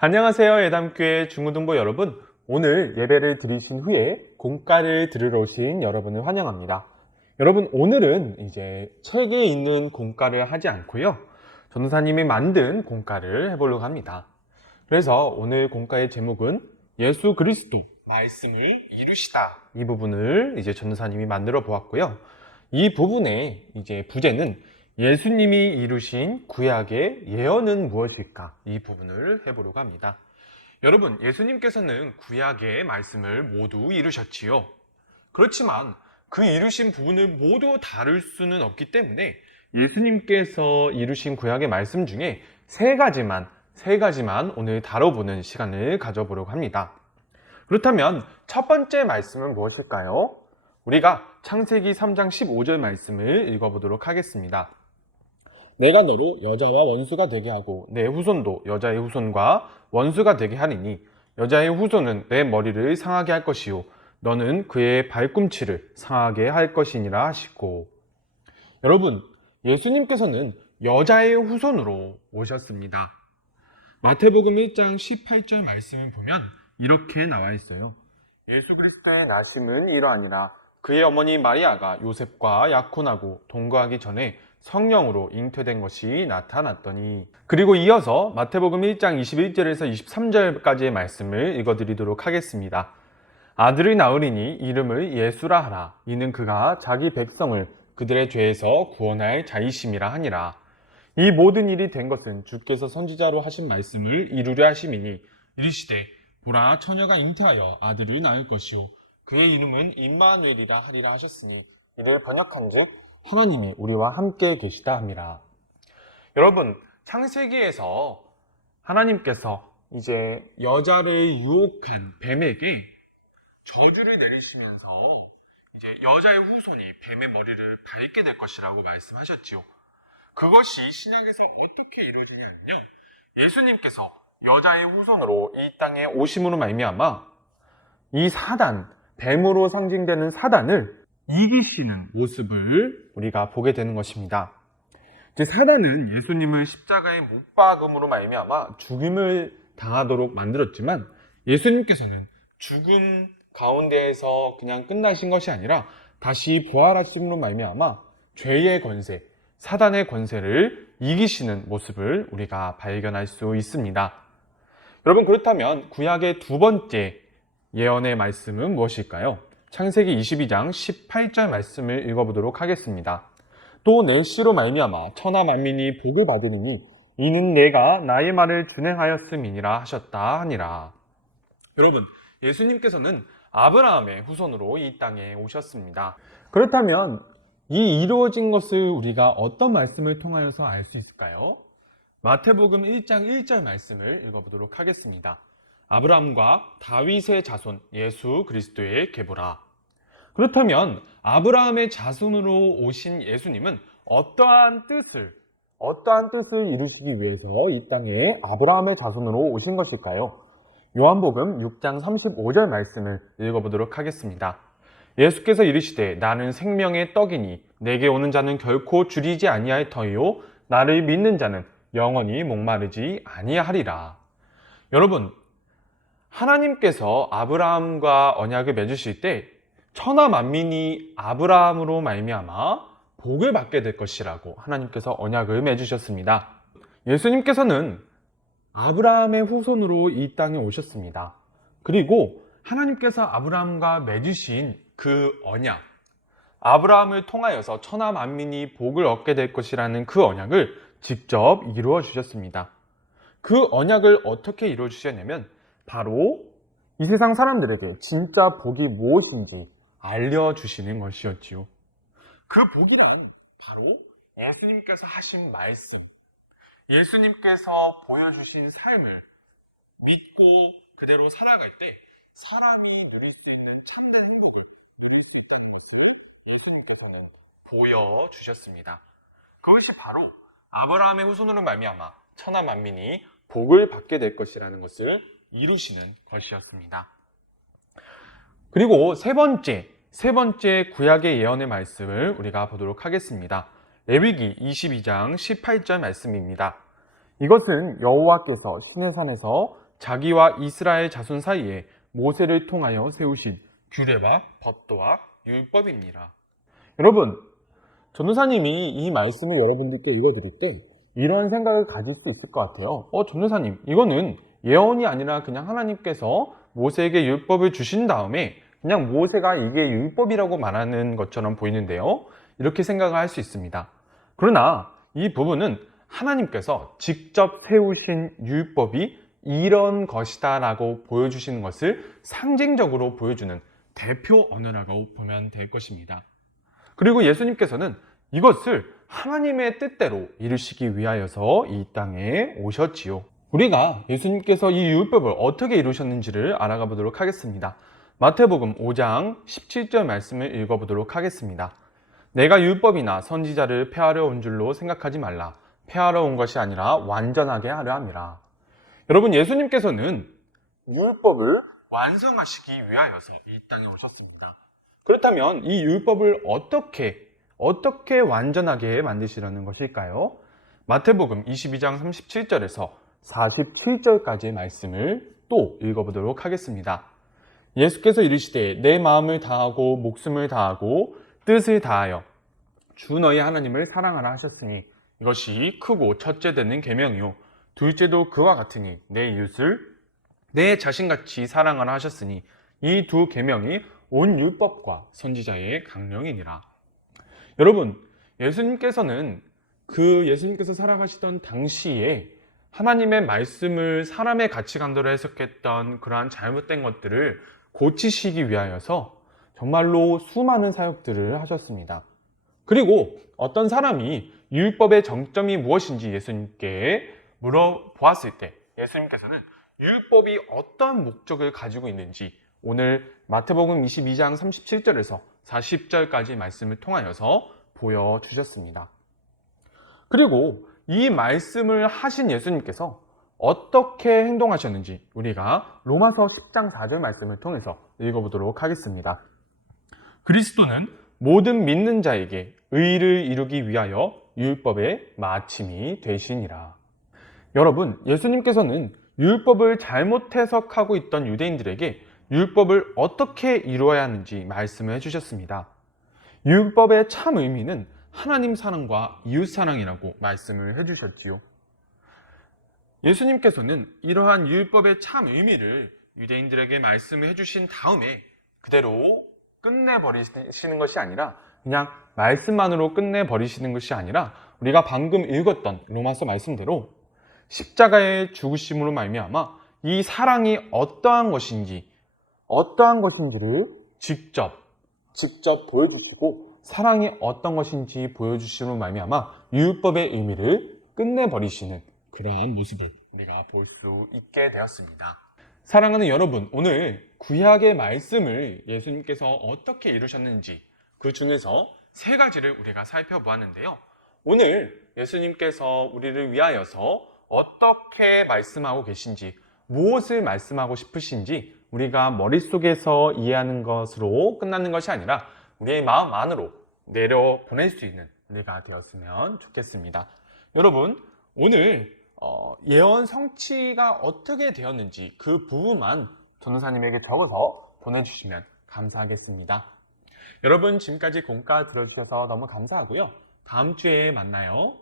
안녕하세요. 예담교회 중고등부 여러분. 오늘 예배를 드리신 후에 공가를 들으러 오신 여러분을 환영합니다. 여러분, 오늘은 이제 책에 있는 공가를 하지 않고요. 전도사님이 만든 공가를 해보려고 합니다. 그래서 오늘 공가의 제목은 예수 그리스도 말씀을 이루시다. 이 부분을 이제 전도사님이 만들어 보았고요. 이 부분의 이제 부제는 예수님이 이루신 구약의 예언은 무엇일까? 이 부분을 해보려고 합니다. 여러분, 예수님께서는 구약의 말씀을 모두 이루셨지요. 그렇지만 그 이루신 부분을 모두 다룰 수는 없기 때문에 예수님께서 이루신 구약의 말씀 중에 세 가지만 오늘 다뤄보는 시간을 가져보려고 합니다. 그렇다면 첫 번째 말씀은 무엇일까요? 우리가 창세기 3장 15절 말씀을 읽어보도록 하겠습니다. 내가 너로 여자와 원수가 되게 하고 내 후손도 여자의 후손과 원수가 되게 하리니 여자의 후손은 내 머리를 상하게 할 것이요 너는 그의 발꿈치를 상하게 할 것이니라 하시고. 여러분, 예수님께서는 여자의 후손으로 오셨습니다. 마태복음 1장 18절 말씀을 보면 이렇게 나와 있어요. 예수 그리스도의 나심은 이러하니라. 그의 어머니 마리아가 요셉과 약혼하고 동거하기 전에 성령으로 잉태된 것이 나타났더니. 그리고 이어서 마태복음 1장 21절에서 23절까지의 말씀을 읽어드리도록 하겠습니다. 아들을 낳으리니 이름을 예수라 하라. 이는 그가 자기 백성을 그들의 죄에서 구원할 자이심이라 하니라. 이 모든 일이 된 것은 주께서 선지자로 하신 말씀을 이루려 하심이니 이르시되 보라 처녀가 잉태하여 아들을 낳을 것이요 그의 이름은 임마누엘이라 하리라 하셨으니 이를 번역한즉 하나님이 우리와 함께 계시다 함이라. 여러분, 창세기에서 하나님께서 이제 여자를 유혹한 뱀에게 저주를 내리시면서 이제 여자의 후손이 뱀의 머리를 밟게 될 것이라고 말씀하셨지요. 그것이 신약에서 어떻게 이루어지냐면요, 예수님께서 여자의 후손으로 이 땅에 오심으로 말미암아 이 사단, 뱀으로 상징되는 사단을 이기시는 모습을 우리가 보게 되는 것입니다. 사단은 예수님을 십자가에 못 박음으로 말미암아 죽임을 당하도록 만들었지만 예수님께서는 죽음 가운데에서 그냥 끝나신 것이 아니라 다시 부활하심으로 말미암아 죄의 권세, 사단의 권세를 이기시는 모습을 우리가 발견할 수 있습니다. 여러분, 그렇다면 구약의 두 번째 예언의 말씀은 무엇일까요? 창세기 22장 18절 말씀을 읽어보도록 하겠습니다. 또 내 씨로 말미암아 천하 만민이 복을 받으리니 이는 내가 나의 말을 준행하였음이니라 하셨다 하니라. 여러분, 예수님께서는 아브라함의 후손으로 이 땅에 오셨습니다. 그렇다면 이 이루어진 것을 우리가 어떤 말씀을 통하여서 알 수 있을까요? 마태복음 1장 1절 말씀을 읽어보도록 하겠습니다. 아브라함과 다윗의 자손 예수 그리스도의 계보라. 그렇다면 아브라함의 자손으로 오신 예수님은 어떠한 뜻을 이루시기 위해서 이 땅에 아브라함의 자손으로 오신 것일까요? 요한복음 6장 35절 말씀을 읽어보도록 하겠습니다. 예수께서 이르시되 나는 생명의 떡이니 내게 오는 자는 결코 줄이지 아니할 터이요 나를 믿는 자는 영원히 목마르지 아니하리라. 여러분, 하나님께서 아브라함과 언약을 맺으실 때 천하 만민이 아브라함으로 말미암아 복을 받게 될 것이라고 하나님께서 언약을 맺으셨습니다. 예수님께서는 아브라함의 후손으로 이 땅에 오셨습니다. 그리고 하나님께서 아브라함과 맺으신 그 언약, 아브라함을 통하여서 천하 만민이 복을 얻게 될 것이라는 그 언약을 직접 이루어 주셨습니다. 그 언약을 어떻게 이루어 주셨냐면 바로 이 세상 사람들에게 진짜 복이 무엇인지 알려주시는 것이었지요. 그 복이란 바로 예수님께서 하신 말씀, 예수님께서 보여주신 삶을 믿고 그대로 살아갈 때 사람이 누릴 수 있는 참된 행복을 얻는 것을 예수님께서는 보여주셨습니다. 그것이 바로 아브라함의 후손으로 말미암아 천하 만민이 복을 받게 될 것이라는 것을 이루시는 것이었습니다. 그리고 세 번째 구약의 예언의 말씀을 우리가 보도록 하겠습니다. 레위기 22장 18절 말씀입니다. 이것은 여호와께서 시내산에서 자기와 이스라엘 자손 사이에 모세를 통하여 세우신 규례와 법도와 율법입니다. 여러분, 전도사님이 이 말씀을 여러분들께 읽어드릴 때 이런 생각을 가질 수 있을 것 같아요. 전도사님, 이거는 예언이 아니라 그냥 하나님께서 모세에게 율법을 주신 다음에 그냥 모세가 이게 율법이라고 말하는 것처럼 보이는데요. 이렇게 생각을 할 수 있습니다. 그러나 이 부분은 하나님께서 직접 세우신 율법이 이런 것이다 라고 보여주시는 것을 상징적으로 보여주는 대표 언어라고 보면 될 것입니다. 그리고 예수님께서는 이것을 하나님의 뜻대로 이루시기 위하여서 이 땅에 오셨지요. 우리가 예수님께서 이 율법을 어떻게 이루셨는지를 알아가 보도록 하겠습니다. 마태복음 5장 17절 말씀을 읽어보도록 하겠습니다. 내가 율법이나 선지자를 폐하려 온 줄로 생각하지 말라. 폐하러 온 것이 아니라 완전하게 하려 함이라. 여러분, 예수님께서는 율법을 완성하시기 위하여서 이 땅에 오셨습니다. 그렇다면 이 율법을 어떻게 완전하게 만드시려는 것일까요? 마태복음 22장 37절에서 47절까지의 말씀을 또 읽어보도록 하겠습니다. 예수께서 이르시되 내 마음을 다하고 목숨을 다하고 뜻을 다하여 주 너희 하나님을 사랑하라 하셨으니 이것이 크고 첫째 되는 계명이요 둘째도 그와 같으니 내 이웃을 내 자신같이 사랑하라 하셨으니 이 두 계명이 온 율법과 선지자의 강령이니라. 여러분, 예수님께서는 예수님께서 살아가시던 당시에 하나님의 말씀을 사람의 가치관대로 해석했던 그러한 잘못된 것들을 고치시기 위하여서 정말로 수많은 사역들을 하셨습니다. 그리고 어떤 사람이 율법의 정점이 무엇인지 예수님께 물어보았을 때 예수님께서는 율법이 어떤 목적을 가지고 있는지 오늘 마태복음 22장 37절에서 40절까지 말씀을 통하여서 보여주셨습니다. 그리고 이 말씀을 하신 예수님께서 어떻게 행동하셨는지 우리가 로마서 10장 4절 말씀을 통해서 읽어보도록 하겠습니다. 그리스도는 모든 믿는 자에게 의를 이루기 위하여 율법의 마침이 되시니라. 여러분, 예수님께서는 율법을 잘못 해석하고 있던 유대인들에게 율법을 어떻게 이루어야 하는지 말씀을 해주셨습니다. 율법의 참 의미는 하나님 사랑과 이웃 사랑이라고 말씀을 해주셨지요. 예수님께서는 이러한 율법의 참 의미를 유대인들에게 말씀을 해주신 다음에 그대로 끝내버리시는 것이 아니라 그냥 말씀만으로 끝내버리시는 것이 아니라 우리가 방금 읽었던 로마서 말씀대로 십자가의 죽으심으로 말미암아 이 사랑이 어떠한 것인지를 직접 보여주시고 사랑이 어떤 것인지 보여주심으로 말미암아 율법의 의미를 끝내버리시는 그러한 모습을 우리가 볼 수 있게 되었습니다. 사랑하는 여러분, 오늘 구약의 말씀을 예수님께서 어떻게 이루셨는지 그 중에서 세 가지를 우리가 살펴보았는데요. 오늘 예수님께서 우리를 위하여서 어떻게 말씀하고 계신지, 무엇을 말씀하고 싶으신지 우리가 머릿속에서 이해하는 것으로 끝나는 것이 아니라 우리의 마음 안으로 내려 보낼 수 있는 우리가 되었으면 좋겠습니다. 여러분, 오늘 예언 성취가 어떻게 되었는지 그 부분만 전도사님에게 적어서 보내주시면 감사하겠습니다. 여러분, 지금까지 공과 들어주셔서 너무 감사하고요. 다음 주에 만나요.